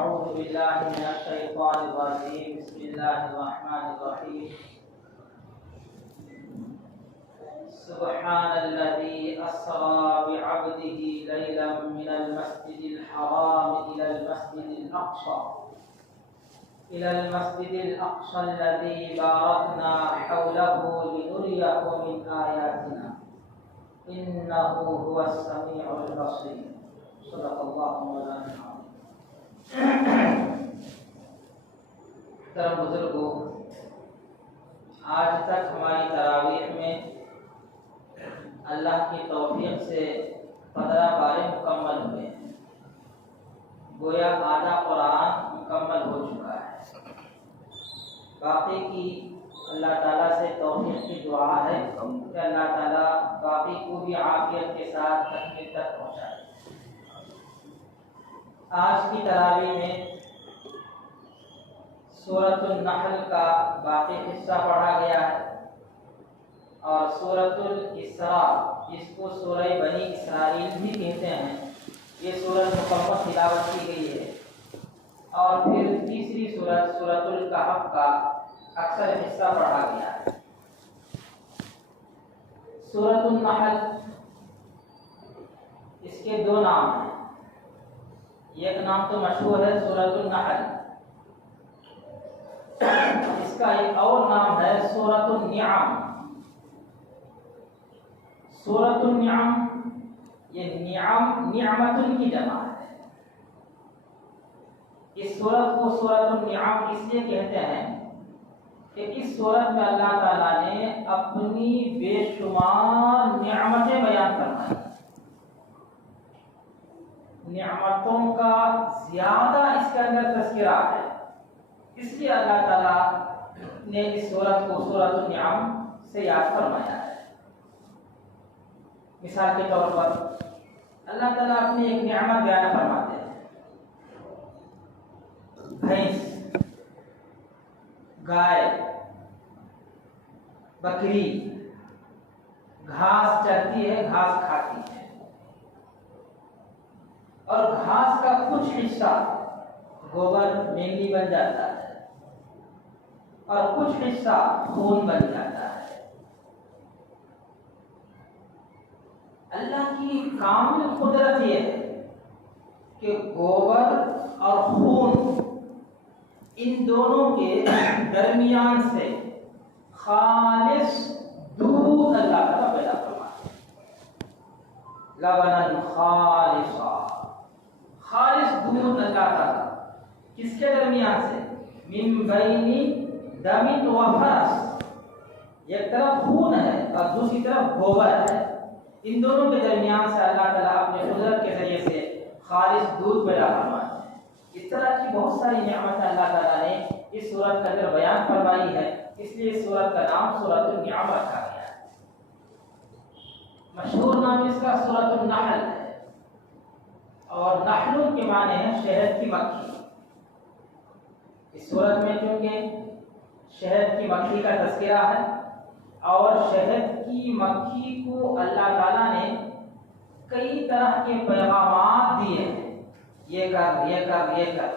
أعوذ بالله من الشيطان الرجيم. بسم الله الرحمن الرحيم. سبحان الذي أسرى بعبده ليلا من المسجد الحرام إلى المسجد الأقصى الذي باركنا حوله لنريه من آياتنا إنه هو السميع البصير. صدق الله مولانا العظيم. محترم بزرگوں، آج تک ہماری تراویح میں اللہ کی توفیق سے 15 پارے مکمل ہوئے ہیں. گویا آدھا قرآن مکمل ہو چکا ہے. باقی کی اللہ تعالیٰ سے توفیق کی دعا ہے کہ اللہ تعالیٰ باقی کو بھی عافیت کے ساتھ تکمیل تک پہنچائے. آج کی تراویح میں سورۃ النحل کا باقی حصہ پڑھا گیا ہے اور سورۃ الاسراء، جس کو سورہ بنی اسرائیل بھی کہتے ہیں، یہ سورت مکمل تلاوت کی گئی ہے. اور پھر تیسری سورت سورۃ الکہف کا اکثر حصہ پڑھا گیا ہے. سورۃ النحل، اس کے 2 نام ہیں. ایک نام تو مشہور ہے سورۃ النحل، اس کا ایک اور نام ہے سورۃ النعم. سورۃ النعم، یہ نعمت کی جمع ہے. اس سورت کو سورۃ النعم اس لیے کہتے ہیں کہ اس سورت میں اللہ تعالیٰ نے اپنی بے شمار نعمتیں بیان فرمائی. نعمتوں کا زیادہ اس کے اندر تذکرہ ہے، اس لیے اللہ تعالیٰ نے اس سورت کو سورۃ النعم سے یاد فرمایا ہے. مثال کے طور پر اللہ تعالیٰ اپنی ایک نعمت بیان فرماتے ہیں. بھینس، گائے، بکری گھاس چرتی ہے، گھاس کھاتی ہے، اور گھاس کا کچھ حصہ گوبر مینگنی بن جاتا ہے اور کچھ حصہ خون بن جاتا ہے. اللہ کی کامل قدرت یہ ہے کہ گوبر اور خون، ان دونوں کے درمیان سے خالص دودھ اللہ تعالیٰ پیدا فرماتے ہیں. لبناً خالصا، خالص دودھ اللہ تعالیٰ کس کے درمیان سے؟ من بین دم و فرس، ایک طرف خون ہے اور دوسری طرف گوبر ہے. ان دونوں کے درمیان سے اللہ تعالیٰ اپنے قدرت کے ذریعے سے خالص دودھ پیدا فرماتے ہیں. اس طرح کی بہت ساری نعمتیں اللہ تعالیٰ نے اس سورت کے اندر بیان فرمائی ہے، اس لیے اس سورت کا نام سورۃ النعم رکھا گیا ہے. مشہور نام اس کا سورۃ النحل ہے، اور نحل کے معنی ہے شہد کی مکھی. اس سورت میں چونکہ شہد کی مکھی کا تذکرہ ہے اور شہد کی مکھی کو اللہ تعالیٰ نے کئی طرح کے پیغامات دیے ہیں، یہ کر یہ کر یہ کر،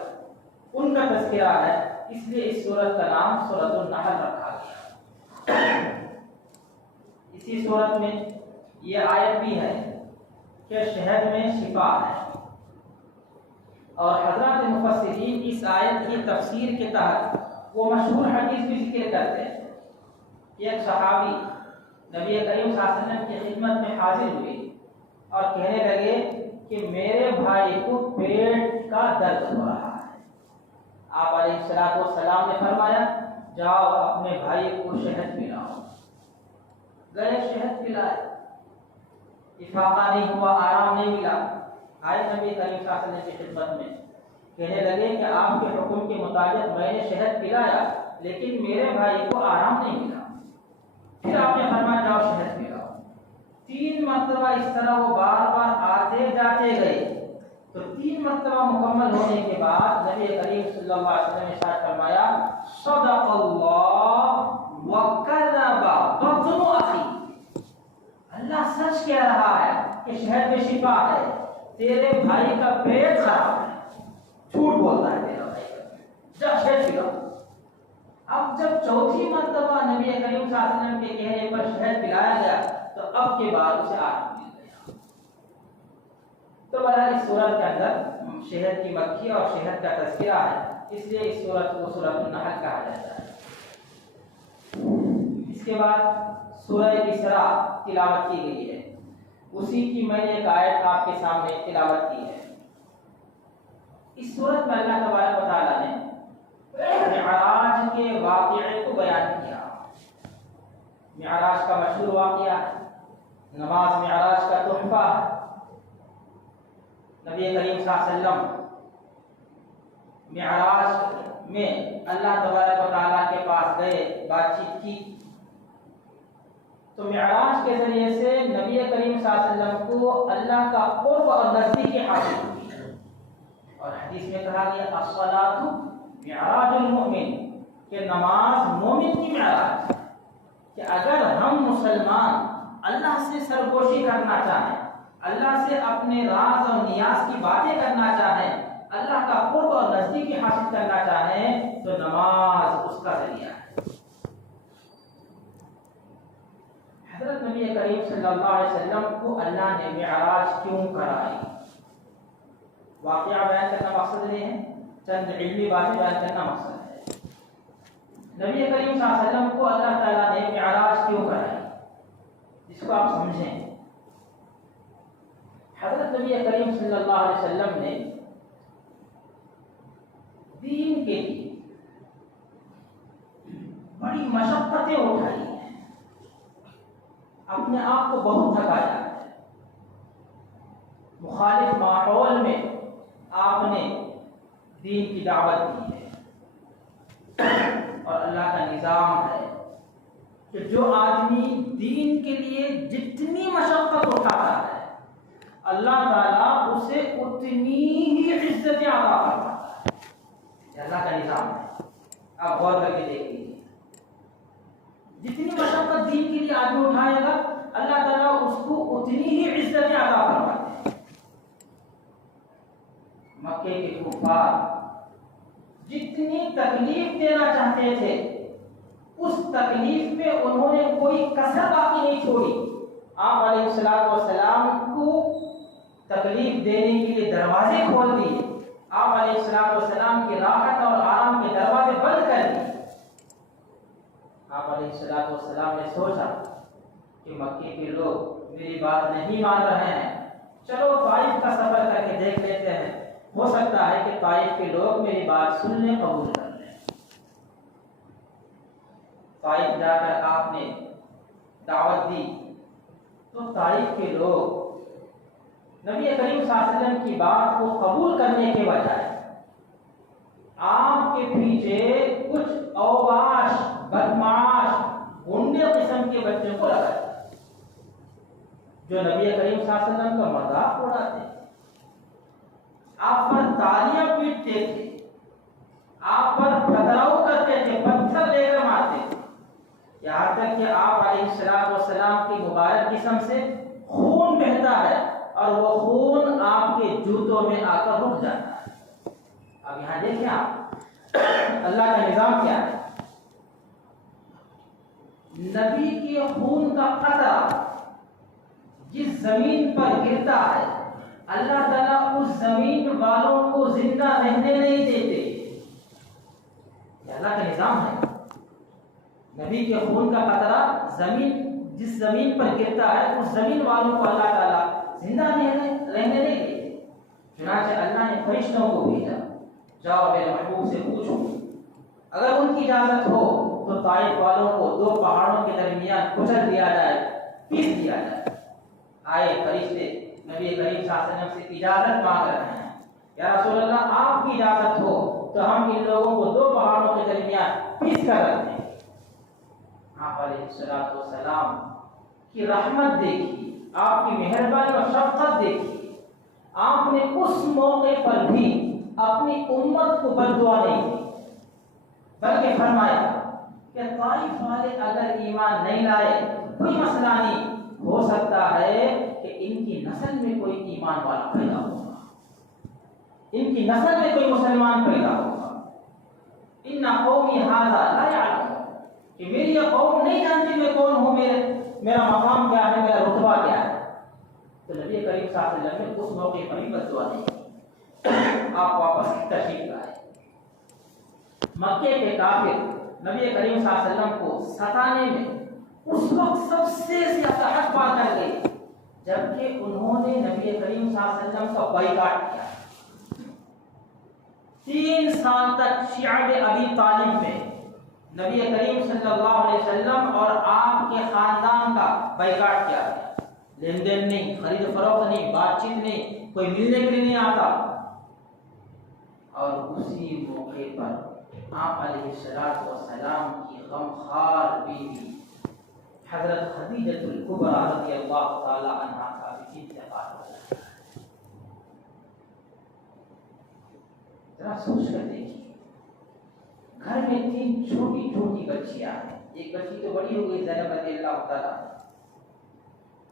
ان کا تذکرہ ہے، اس لیے اس سورت کا نام سورۃ النحل رکھا گیا. اسی سورت میں یہ آیت بھی ہے کہ شہد میں شفا ہے. اور حضرات مفسرین اس آیت کی تفسیر کے تحت وہ مشہور حدیث بھی ذکر کرتے ہیں. ایک صحابی نبی کریم صلی اللہ علیہ وسلم کی خدمت میں حاضر ہوئے اور کہنے لگے کہ میرے بھائی کو پیٹ کا درد ہو رہا ہے. آپ علیہ السلام نے فرمایا جاؤ اپنے بھائی کو شہد پلاؤ. گئے، شہد پلائے، افاقہ نہیں ہوا، آرام نہیں ملا. آئے نبی کریم صلی اللہ علیہ وسلم کی خدمت میں، کہنے لگے کہ آپ کے حکم کے مطابق میں نے شہد پلایا لیکن میرے بھائی کو آرام نہیں ملا. پھر آپ نے فرمایا جاؤ شہد پلاؤ. 3 مرتبہ اس طرح وہ بار بار آتے جاتے گئے. تو 3 مرتبہ مکمل ہونے کے بعد نبی کریم صلی اللہ علیہ وسلم نے ارشاد فرمایا صدق اللہ وکذب بطن اخی، اللہ سچ کہہ رہا ہے کہ شہد میں شفا ہے، تیرے بھائی کا پیٹ خراب ہے، جھوٹ بولتا ہے تیرا بھائی، جب شہد پلا۔ اب جب چوتھی مرتبہ نبی کریم صلی اللہ علیہ وسلم کے کہنے پر شہد پلایا گیا تو اب کے بعد اسے آرام مل گیا۔ تو بہرحال اس سورت کے اندر شہد کی مکھی اور شہد کا تذکرہ ہے، اس لیے اس سورت کو سورۃ النحل کہا جاتا ہے۔ اس کے بعد سورہ اسراء تلاوت کی گئی ہے، اسی کی میں نے ایک آیت آپ کے سامنے تلاوت کی ہے۔ اس سورت میں اللہ تبارک و تعالیٰ نے معراج کے واقعے کو بیان کیا۔ معراج کا مشہور واقعہ ہے، نماز معراج کا تحفہ ہے۔ نبی کریم صلی اللہ علیہ وسلم معراج میں اللہ تبارک و تعالیٰ کے پاس گئے، بات چیت کی، تو معراج کے ذریعے سے نبی کریم صلی اللہ علیہ وسلم کو اللہ کا قرب اور نزدیکی حاصل ہوئی۔ اور حدیث میں کہا گیا الصلاۃ معراج المؤمن، کہ نماز مومن کی معراج ہے، کہ اگر ہم مسلمان اللہ سے سرگوشی کرنا چاہیں، اللہ سے اپنے راز اور نیاز کی باتیں کرنا چاہیں، اللہ کا قرب اور نزدیکی حاصل کرنا چاہیں، تو نماز اس کا ذریعہ ہے۔ حضرت نبی کریم صلی اللہ علیہ وسلم کو اللہ نے معراج کیوں کرائی؟ واقعہ بیان کرنا مقصد نہیں ہے، چند علمی باتیں بیان کرنا مقصد ہے۔ نبی کریم صلی اللہ علیہ وسلم کو اللہ تعالیٰ نے معراج کیوں کرائی، جس کو آپ سمجھیں۔ حضرت نبی کریم صلی اللہ علیہ وسلم نے دین کے لیے بڑی مشقتیں اٹھائی ہیں، اپنے آپ کو بہت تھکایا ہے۔ مخالف ماحول میں آپ نے دین کی دعوت دی ہے، اور اللہ کا نظام ہے کہ جو آدمی دین کے لیے جتنی مشقت اٹھاتا ہے، اللہ تعالیٰ اسے اتنی ہی عزت عطا فرماتا ہے۔ یہ اللہ کا نظام ہے، آپ غور کر کے دیکھ لیجیے۔ جتنی مشقت دین کے لیے آدمی اٹھائے گا، اللہ تعالیٰ اس کو اتنی ہی عزت عطا فرماتے ہیں۔ مکے کے کفار جتنی تکلیف دینا چاہتے تھے، اس تکلیف میں انہوں نے کوئی کسر باقی نہیں چھوڑی۔ آپ علیہ السلام کو تکلیف دینے کے لیے دروازے کھول دیے، آپ علیہ السلام کی راحت اور آرام کے دروازے بند کر دیے۔ آپ علیہ السلام نے سوچا کہ مکے کے لوگ میری بات نہیں مان رہے ہیں، چلو طائف کا سفر کر کے دیکھ لیتے ہیں، ہو سکتا ہے کہ طائف کے لوگ میری بات سننے قبول کر لیں۔ طائف جا کر آپ نے دعوت دی تو طائف کے لوگ نبی کریم صلی اللہ علیہ وسلم کی بات کو قبول کرنے کے بجائے آپ کے پیچھے کچھ اوباش، بدمعاش، گنڈے قسم کے بچوں کو لگا دیا، جو نبی کریم صلی اللہ علیہ وسلم کا مذاق اڑاتے تھے، آپ پر تالیاں پیٹتے تھے، آپ پر پتھراؤ کرتے تھے، پتھر لے کر مارتے تھے، یہاں تک کہ آپ علیہ السلام کی مبارک جسم سے خون بہتا ہے اور وہ خون آپ کے جوتوں میں آ کر رک جاتا ہے۔ اب یہاں دیکھیں آپ اللہ کا نظام کیا ہے۔ نبی کے خون کا قطرہ جس زمین پر گرتا ہے، اللہ تعالیٰ اس زمین والوں کو زندہ رہنے نہیں دیتے۔ یہ اللہ کا نظام ہے۔ نبی کے خون کا قطرہ جس زمین پر گرتا ہے، اس زمین والوں کو اللہ تعالیٰ زندہ رہنے نہیں دیتے۔ چنانچہ اللہ نے فرشتوں کو بھیجا، جاؤ میرے محبوب سے پوچھو، اگر ان کی اجازت ہو تو طائف والوں کو دو پہاڑوں کے درمیان کچل دیا جائے، پیس دیا جائے۔ آئے فرشتے نبی کریم صلی اللہ علیہ وسلم سے اجازت مانگ رہے ہیں، یا رسول اللہ آپ کی اجازت ہو تو ہم ان لوگوں کو دو پہاڑوں کے درمیان پیس کر رکھ دیں۔ آپ علیہ السلام کی رحمت دیکھی، آپ کی مہربانی اور شفقت دیکھی، آپ نے اس موقع پر بھی اپنی امت کو بددعا نہیں دی، بلکہ فرمایا کہ طائف والے اگر ایمان نہیں لائے کوئی مسئلہ نہیں، ہو سکتا ہے کہ ان کی نسل میں کوئی ایمان والا پیدا ہوگا۔ ان کی نسل میں کوئی مسلمان پیدا ہوگا. ان قومی ھذا لا یعلمون، کہ میری یہ قوم نہیں جانتی میں کون ہوں، میرا مقام کیا ہے، میرا رتبہ کیا ہے. تو نبی کریم صلی اللہ علیہ وسلم نے اس موقع پر ہی بد دعا دی، آپ واپس تشریف لائے. مکے کے کافر نبی کریم صلی اللہ علیہ وسلم کو ستانے میں اس وقت سب سے زیادہ حق پا کر گئے جبکہ انہوں نے نبی کریم صلی اللہ علیہ وسلم کا بائیکاٹ کیا. 3 سال تک شعب ابی طالب میں نبی کریم صلی اللہ علیہ وسلم اور آپ کے خاندان کا بائیکاٹ کیا گیا. لین دین نہیں، خرید فروخت نہیں، بات چیت نہیں، کوئی ملنے کے لیے نہیں آتا. اور اسی موقع پر آپ علیہ السلام کی غمخوار بیوی حضرت خدیجہ الکبریٰ رضی اللہ تعالی عنہا کا بھی انتقال ہو گیا. ذرا سوچ کر دیکھیے، گھر میں 3 چھوٹی چھوٹی بچیاں ہیں. ایک بچی تو بڑی ہو گئی زینب رضی اللہ تعالی،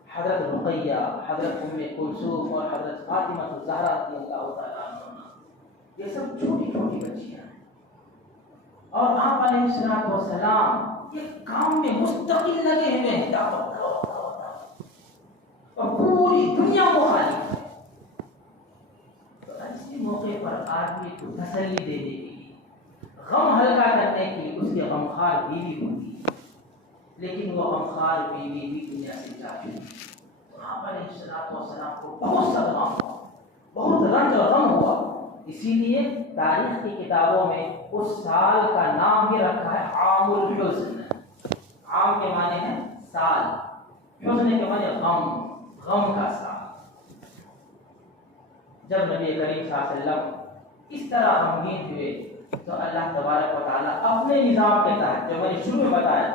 حضرت رقیہ، حضرت ام کلثوم اور حضرت فاطمہ الزہرا رضی اللہ تعالی عنہا، یہ سب چھوٹی چھوٹی بچیاں ہیں. اور آپ علیہ السلام یہ کام میں مستقل لگے ہوئے ہیں، اور پوری دنیا مخالف ہے. تو ایسے موقع پر آدمی کو تسلی دینے کے لیے، غم ہلکا کرنے کے لیے اس کی غمخوار بیوی ہوتی ہے، لیکن وہ غمخوار بیوی بھی دنیا سے جا چکی. تو آپ علیہ السلام کو بہت صدمہ ہوا، بہت رنج اور غم ہوا. اسی لیے تاریخ کی کتابوں میں اس سال کا نام بھی رکھا ہے عام الحزن. عام کے معنی ہے سال، حزن کے معنی غم، غم کا سال. جب نبی کریم صلی اللہ علیہ وسلم اس طرح غمگین ہوئے تو اللہ تبارک و تعالیٰ اپنے نظام کے تحت، جو میں نے شروع میں بتایا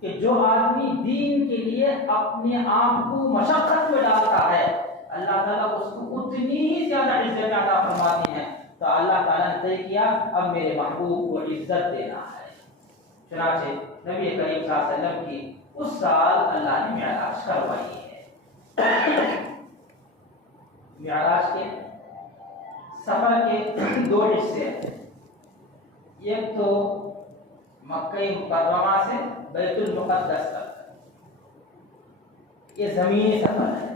کہ جو آدمی دین کے لیے اپنے آپ کو مشقت میں ڈالتا ہے اللہ تعالیٰ اس کو اتنی ہی زیادہ عزت عطا فرماتی ہیں. تو اللہ تعالیٰ نے طے کیا اب میرے محبوب کو عزت دینا ہے. چنانچہ نبی کریم صلی اللہ علیہ وسلم کی اس سال اللہ نے معراج کروائی ہے. معراج کے سفر کے 2 حصے ہیں. ایک تو مکہ مکرمہ سے بیت المقدس تک، یہ زمینی سفر ہے.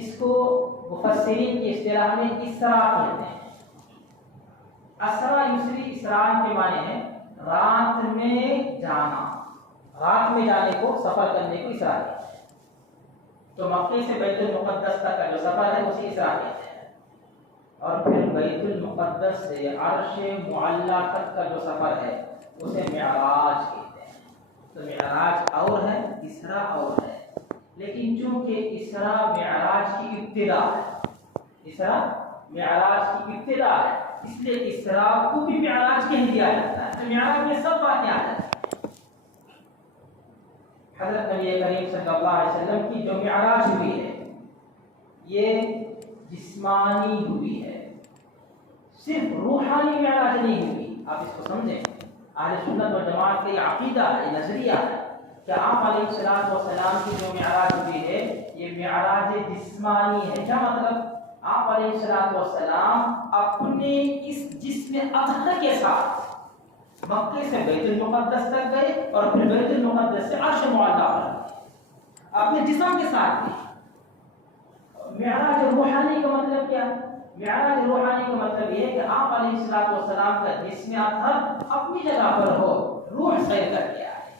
اس کو مفسرین کی اصطلاح میں اسراء کہتے ہیں. اسراء یسری، اسراء کے معنی ہے رات میں جانا، رات میں جانے کو، سفر کرنے کو اسراء کہتے ہیں. تو مکے سے بیت المقدس تک کا جو سفر ہے اسی اسراء کہتے ہیں. اور پھر بیت المقدس سے عرش معلیٰ تک کا جو سفر ہے اسے معراج کہتے ہیں. تو معراج اور ہے، اسراء اور ہے. لیکن چونکہ اسراء معراج کی ابتدا ہے، اسراء معراج کی ابتدا ہے، اس لیے اسراء کو بھی معراج کہہ دیا جاتا ہے. تو معراج میں سب باتیں آ جاتی ہیں. حضرت نبی کریم صلی اللہ علیہ وسلم کی جو معراج ہوئی ہے یہ جسمانی ہوئی ہے، صرف روحانی معراج نہیں ہوئی. آپ اس کو سمجھیں، اہل سنت و جماعت کا یہ عقیدہ ہے، یہ نظریہ ہے کہ آپ علیہ السلام کی جو معراج ہوئی ہے یہ معراج جسمانی ہے. کیا مطلب؟ آپ علیہ السلام اپنے اس جسم اطہر کے ساتھ مکے سے بیت المقدس تک گئے اور پھر بیت المقدس سے عرش معلیٰ پر اپنے جسم کے ساتھ گئے. معراج روحانی کا مطلب کیا؟ معراج روحانی کا مطلب یہ ہے کہ آپ علیہ السلام کا جسم اطہر اپنی جگہ پر ہو، روح سیر کر کے آئے،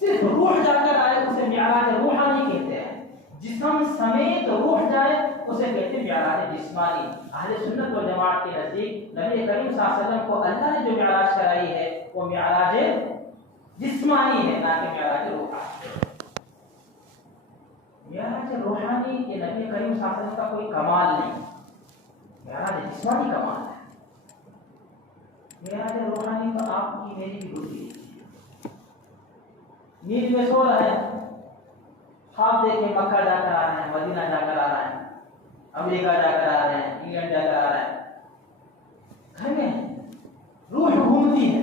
صرف روح جا کر آئے اسے معراج روحانی کہتے ہیں. جسم سمیت روح جائے اسے کہتے ہیں معراج جسمانی. اہل سنت و جماعت کے نزدیک نبی کریم صلی اللہ علیہ وسلم کو اللہ نے جو معراج کرائی ہے وہ معراج جسمانی ہے، نہ کہ معراج روحانی. معراج روحانی یہ نبی کریم صلی اللہ علیہ وسلم کا کوئی کمال نہیں، معراج جسمانی کمال ہے. معراج روحانی تو آپ کی میری بھی ہوتی ہے. نیند میں سو رہے ہیں، خواب دیکھیں مکہ جا کر آ رہے ہیں، مدینہ جا کر آ رہے ہیں، امریکہ جا کر آ رہے ہیں، انگلینڈ جا کر آ رہے ہیں، گھر میں روح گھومتی ہے.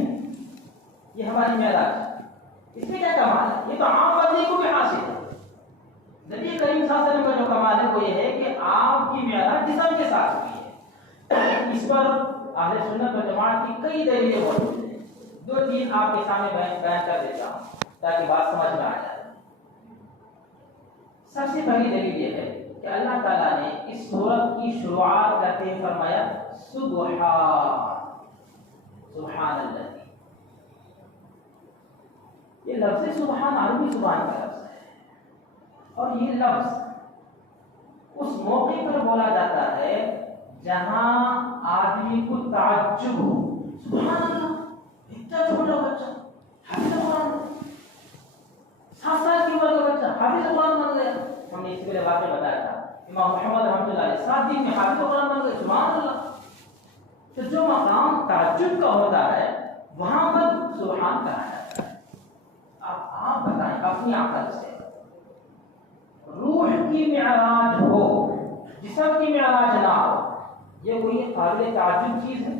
یہ ہماری معراج، اس میں کیا کمال ہے؟ یہ تو عام بندے کو بھی حاصل ہے. نبی کریم صلی اللہ علیہ وسلم کا جو کمال ہے وہ یہ ہے کہ آپ کی معراج جسم کے ساتھ اس پر اہل سنت و جماعت کی کئی دلیلیں موجود ہیں. 2-3 آپ کے سامنے بیان کر دیتا ہوں تاکہ بات سمجھ میں آ جائے. سب سے پہلی دلیل یہ ہے کہ اللہ تعالیٰ نے اس سورت کی شروعات کرتے ہوئے فرمایا سبحان اللہ. یہ لفظ سبحان عربی زبان کا لفظ ہے اور یہ لفظ اس موقع پر بولا جاتا ہے جہاں آدمی کو تعجب ہو. سبحان اللہ، اتنا چھوٹا بچہ حافظ قرآن، 7 سال کی عمر کا بچہ حافظ قرآن بن گیا. ہم نے اس کے واقعہ بتایا تھا. امام محمد رحمۃ اللہ علیہ 7 دن میں حافظ قرآن بن گئے. سبحان اللہ. تو جو مقام تعجب کا ہوتا ہے وہاں پر سبحان کہا جاتا ہے. آپ بتائیں اپنی عقل سے روح کی معراج ہو، جسم کی معراج نہ ہو، یہ کوئی قابل تعجب چیز ہے؟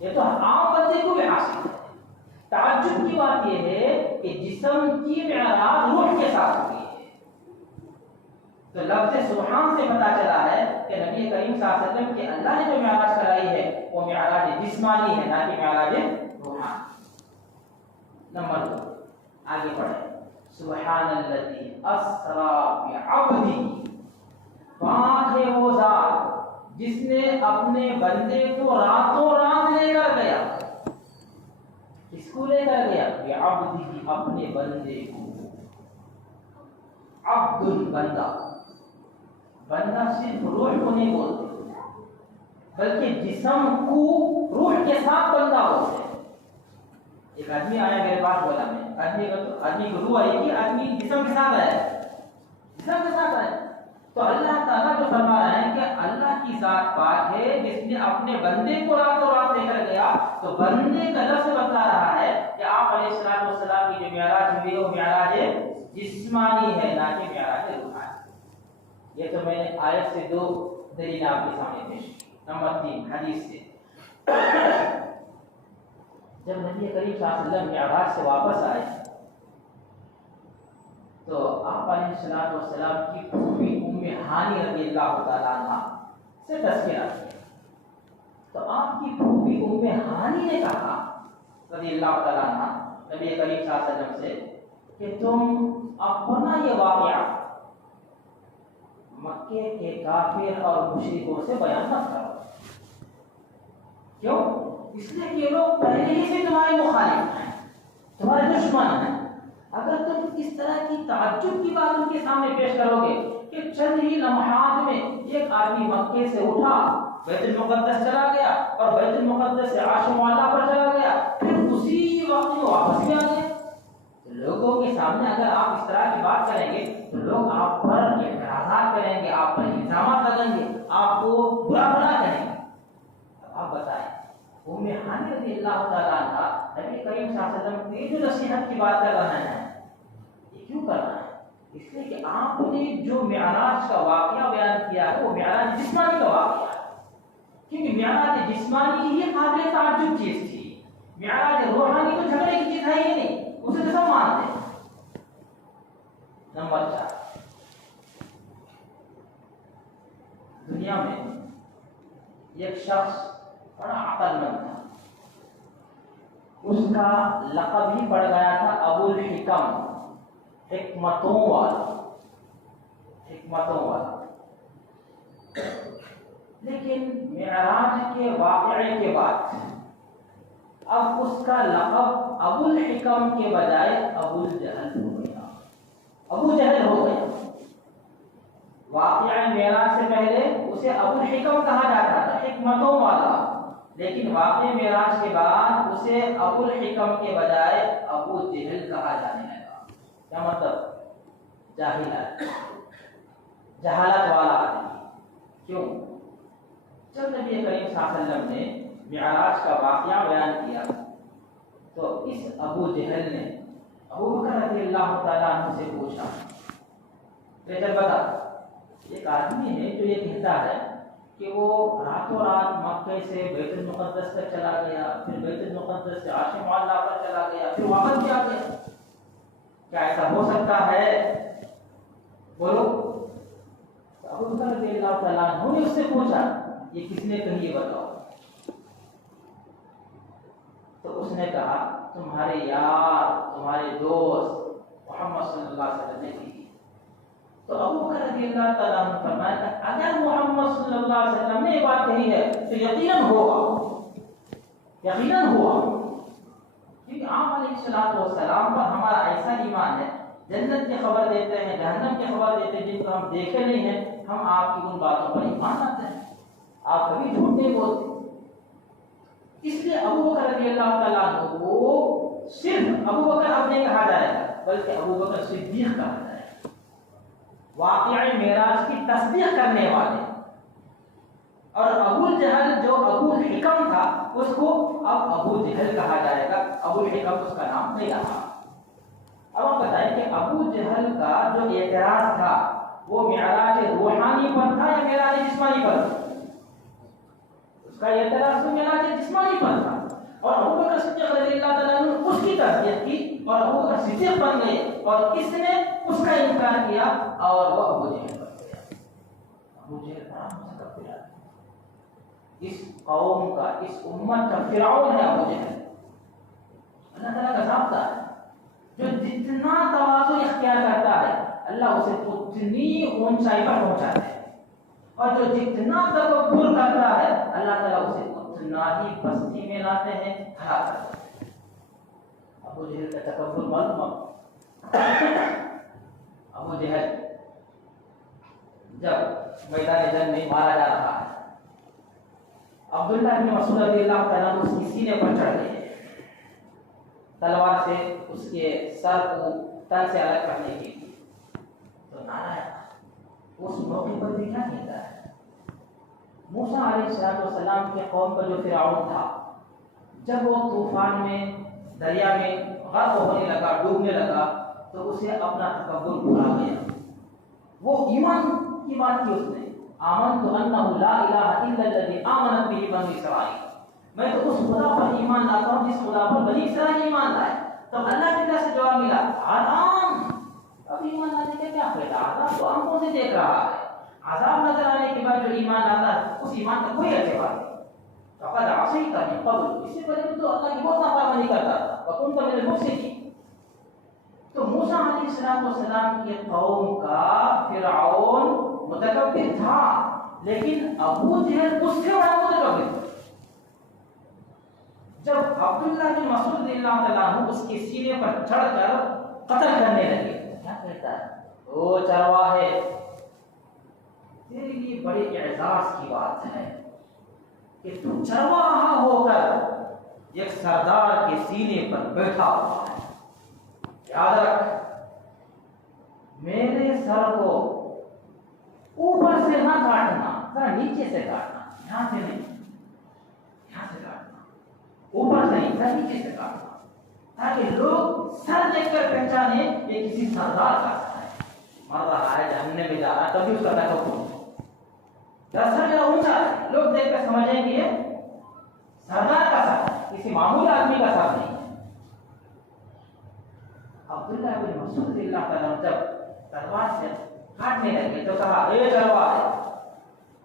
یہ تو عام بندے کو بھی حاصل ہے. تعجب کی بات یہ ہے کہ جسم کی معراج روح کے ساتھ ہوئی ہے. تو لفظ سبحان سے پتہ چلا ہے کہ نبی کریم صلی اللہ علیہ وسلم کے اللہ نے جو معراج کرائی ہے وہ معراج جسمانی ہے، نہ کہ معراج روحانی. نمبر 2 آگے پڑھیں. سبحان الذی اسری بعبدہ، پاک ہے وہ ذات جس نے اپنے بندے کو راتوں رات لے کر گیا. کس کو لے کر گیا؟ بعبدہ، اپنے بندے کو. عبد بندہ، بندہ صرف روح کو نہیں بولتے بلکہ جسم کو روح کے ساتھ بندہ بولتے ہیں. ایک آدمی آیا میرے پاس، بولا میں آدمی کو روح آئی کہ آدمی جسم کے ساتھ ہے، جسم کے ساتھ ہے. تو اللہ تعالیٰ جو فرما رہے ہیں کہ اللہ کی ذات پاک ہے جس نے اپنے بندے کو راتوں رات لے کر گیا. تو بندے کا لفظ بتلا رہا ہے کہ آپ علیہ السلام والسلام کی جو معراج ہوئی وہ معراج جسمانی ہے، نہ کہ معراج روحانی. یہ تو میں نے آیت سے 2 دلیل آپ کے سامنے پیش کی. نمبر 3 حدیث سے. جب نبی کریم صلی اللہ علیہ وسلم معراج سے واپس آئے تو آپ علیہ الصلوۃ والسلام کی پھوپھی ام ہانی رضی اللہ تعالی عنہ سے تذکرہ کیا. تو آپ کی پھوپھی ام ہانی نے کہا رضی اللہ تعالی عنہ نبی کریم صلی اللہ علیہ وسلم سے کہ تم اپنا یہ واقعہ مکے کے کافر اور مشرکوں سے بیان مت کرو. کیوں؟ اس لیے کہ یہ لوگ پہلے ہی سے تمہارے مخالف ہیں، تمہارے دشمن ہیں. اگر تم اس طرح کی تعجب کی بات ان کے سامنے پیش کرو گے کہ چند ہی لمحات میں ایک آدمی مکے سے اٹھا، بیت المقدس چلا گیا اور بیت المقدس سے عرش معلیٰ پر چلا گیا، پھر اسی وقت میں واپس بھی آ گئے، لوگوں کے سامنے اگر آپ اس طرح کی بات کریں گے تو لوگ آپ پر اعتراضات کریں گے، آپ پر الزامات لگیں گے، آپ کو برا بھلا کہیں گے. اب آپ بتائیں ام ہانی رضی اللہ تعالیٰ عنہ نبی کریم صلی اللہ علیہ وسلم کی جو نصیحت کی بات کر رہے ہیں یہ کیوں کر رہے ہیں؟ اس لیے کہ آپ نے جو معراج کا واقعہ بیان کیا ہے وہ معراج جسمانی کا واقعہ ہے، کیونکہ معراج جسمانی ہی قابل تعجب چیز تھی. معراج روحانی تو جھگڑے کی چیز ہے ہی نہیں، اسے تو سب مانتے ہیں. نمبر 4 دنیا میں ایک شخص بڑا عقل مند تھا، اس کا لقب ہی پڑ گیا تھا ابو الحکم، حکمتوں والا، حکمتوں والا. لیکن معراج کے واقعے کے بعد اب اس کا لقب ابو الحکم کے بجائے ابو الجہل ہو گیا، ابو جہل ہو گیا. واقعہ معراج سے پہلے اسے ابو الحکم کہا جاتا تھا، حکمتوں والا، لیکن واقعہ معراج کے بعد اسے ابو الحکم کے بجائے ابو جہل کہا جانے لگا. کیا مطلب؟ جاہل ہے، جہالت والا آدمی. کیوں؟ جب نبی کریم صلی اللہ علیہ وسلم نے معراج کا واقعہ بیان کیا تو اس ابو جہل نے ابو بکر رضی اللہ تعالیٰ عنہ سے پوچھا کہ جب بتا، ایک آدمی ہے جو یہ کہتا ہے کہ وہ راتوں رات مکے سے بیت المقدس تک چلا گیا، پھر بیت المقدس سے عرش معلیٰ پر چلا گیا، پھر واپس بھی آ گیا، کیا ایسا ہو سکتا ہے؟ بولو. ابو بکر رضی اللہ تعالیٰ عنہ نے اس سے پوچھا یہ کس نے کہی یہ بتاؤ؟ تو اس نے کہا تمہارے یار تمہارے دوست محمد صلی اللہ علیہ وسلم نے کہی۔ تو ابو بکر رضی اللہ تعالیٰ عنہ فرمایا اگر محمد صلی اللہ علیہ وسلم نے یہ بات کہی ہے تو یقیناً ہوگا، یقیناً ہوا، کیونکہ آپ علیہ السلام پر ہمارا ایسا ایمان ہے، جنت کی خبر دیتے ہیں، جہنم کی خبر دیتے ہیں جن کو ہم دیکھے نہیں ہیں، ہم آپ کی ان باتوں پر ایمان لاتے ہیں، آپ کبھی جھوٹ نہیں بولتے۔ اس لیے ابو بکر رضی اللہ تعالیٰ عنہ کو صرف ابو بکر اب نہیں کہا جائے گا بلکہ ابو بکر صدیق کہا جائے گا، واقعہ معراج کی تصدیق کرنے والے۔ اور ابو جہل جو ابو الحکم تھا اس کو اب ابو جہل کہا جائے گا، ابو الحکم اس کا نام نہیں رہا۔ اب ہم بتائیں کہ ابو جہل کا جو اعتراض تھا وہ معراج روحانی پر تھا یا معراج جسمانی پر؟ اس کا اعتراض تو معراج جسمانی پر تھا، اور ابو بکر صدیق رضی اللہ تعالیٰ عنہ نے اس کی تصدیق کی اور ابو بکر صدیق بن گئے، اور اس نے اس کا انکار کیا اور وہ ابو جہل بن گیا۔ ابو جہل بڑا متکبر ہے، اس قوم کا، اس امت کا فرعون ہے ابو جہل۔ اللہ تعالیٰ کا ضابطہ ہے، جو جتنا تواضع اختیار کرتا ہے اللہ اسے اتنی اونچائی پر پہنچاتا ہے، اور جو جتنا تکبر کرتا ہے اللہ تعالیٰ اسے اتنا ہی پستی میں لاتے ہیں، کھڑا کرتے ہیں۔ ابو جہل کا تکبر معلوم۔ ابو جہل جب میدان جنگ میں مارا جا رہا ہے، عبداللہ بن مسعود رضی اللہ تعالیٰ اس کی سینے پر چڑھ گئے، تلوار سے اس کے سر کو تن سے الگ کرنے کے لیے۔ تو ناراض اس موقع پر بھی کیا کہتا ہے؟ موسیٰ علیہ السلام کے قوم کا جو فرعون تھا، جب وہ طوفان میں دریا میں غرق ہونے لگا، ڈوبنے لگا، تو اسے اپنا تکبر بھلا گیا۔ وہ ایمان کی بات کی اس نے، آمنت انہ لا الہ الا الذی آمنت بہ بنو اسرائیل، میں تو اس خدا پر ایمان لاتا ہوں جس خدا پر بنی اسرائیل ایمان لائے۔ تو اللہ کی طرف سے جواب ملا آرام، اب ایمان لانے کا کیا فائدہ؟ عذاب تو آنکھوں سے دیکھ رہا ہے، عذاب نظر آنے کے بعد جو ایمان لاتا ہے اس ایمان کا کوئی اچھی بات نہیں۔ فقد عصیت من قبل، اس سے پہلے تو اللہ کی بہت نافرمانی کرتا تھا، وکنت من المفسدین۔ تو موسیٰ علیہ السلام کی قوم کا فرعون متکبر تھا، لیکن ابو جہل اس سے بڑا متکبر تھا۔ جب عبداللہ بن مسعود رضی اللہ تعالیٰ عنہ اس کے سینے پر چڑھ کر قتل کرنے لگے، کیا کہتا ہے؟ او چرواہے، تیرے لیے بڑے اعزاز کی بات ہے کہ تو چرواہا ہو کر ایک سردار کے سینے پر بیٹھا ہوا ہے۔ یاد رکھ، میرے سر کو اوپر سے نہ کاٹنا، ذرا نیچے سے کاٹنا، یہاں سے نہیں، یہاں سے کاٹنا، اوپر سے نہیں، ذرا نیچے سے کاٹنا، تاکہ لوگ سر دیکھ کر پہچانے یہ کسی سردار کا سر ہے، مر رہا ہے، جہنم میں جا رہا ہے، کبھی اس کا تکبر نہیں۔ سر ذرا اونچا ہے، لوگ دیکھ کر سمجھیں گے سردار کا سر ہے، کسی معمولی آدمی کا سر نہیں ہے۔ عبداللہ بن مسعود رضی اللہ تعالیٰ عنہ جب تلوار سے کاٹنے لگے تو کہا اے چرواہے،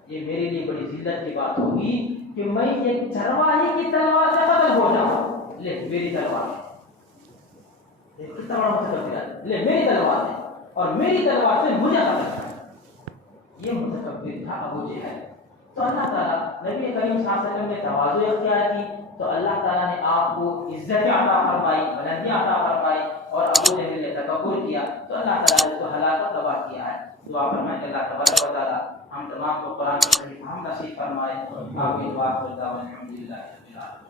یہ میرے لیے بڑی ذلت کی بات ہوگی کہ میں ایک چرواہے کی تلوار سے قتل ہو جاؤں، لے میری تلوار ہے، کتنا بڑا متکبر ہے، لے میری تلوار ہے اور میری تلوار سے مجھے قتل کر۔ یہ متکبر تھا ابو جہل۔ تو اللہ تعالیٰ نبی کریم صلی اللہ علیہ وسلم نے تواضع اختیار کی تو اللہ تعالیٰ نے آپ کو عزت عطا فرمائی، بلندی عطا فرمائی، اور ابو جہل نے تکبر کیا تو اللہ تعالیٰ نے اس کو ہلاک و تباہ کیا ہے۔ دعا فرمائیں کہ اللہ تبارک و تعالیٰ ہم تمام کو قرآن کا صحیح فہم نصیب فرمائے۔ آمین۔ وآخر دعوانا الحمد للہ رب العالمین۔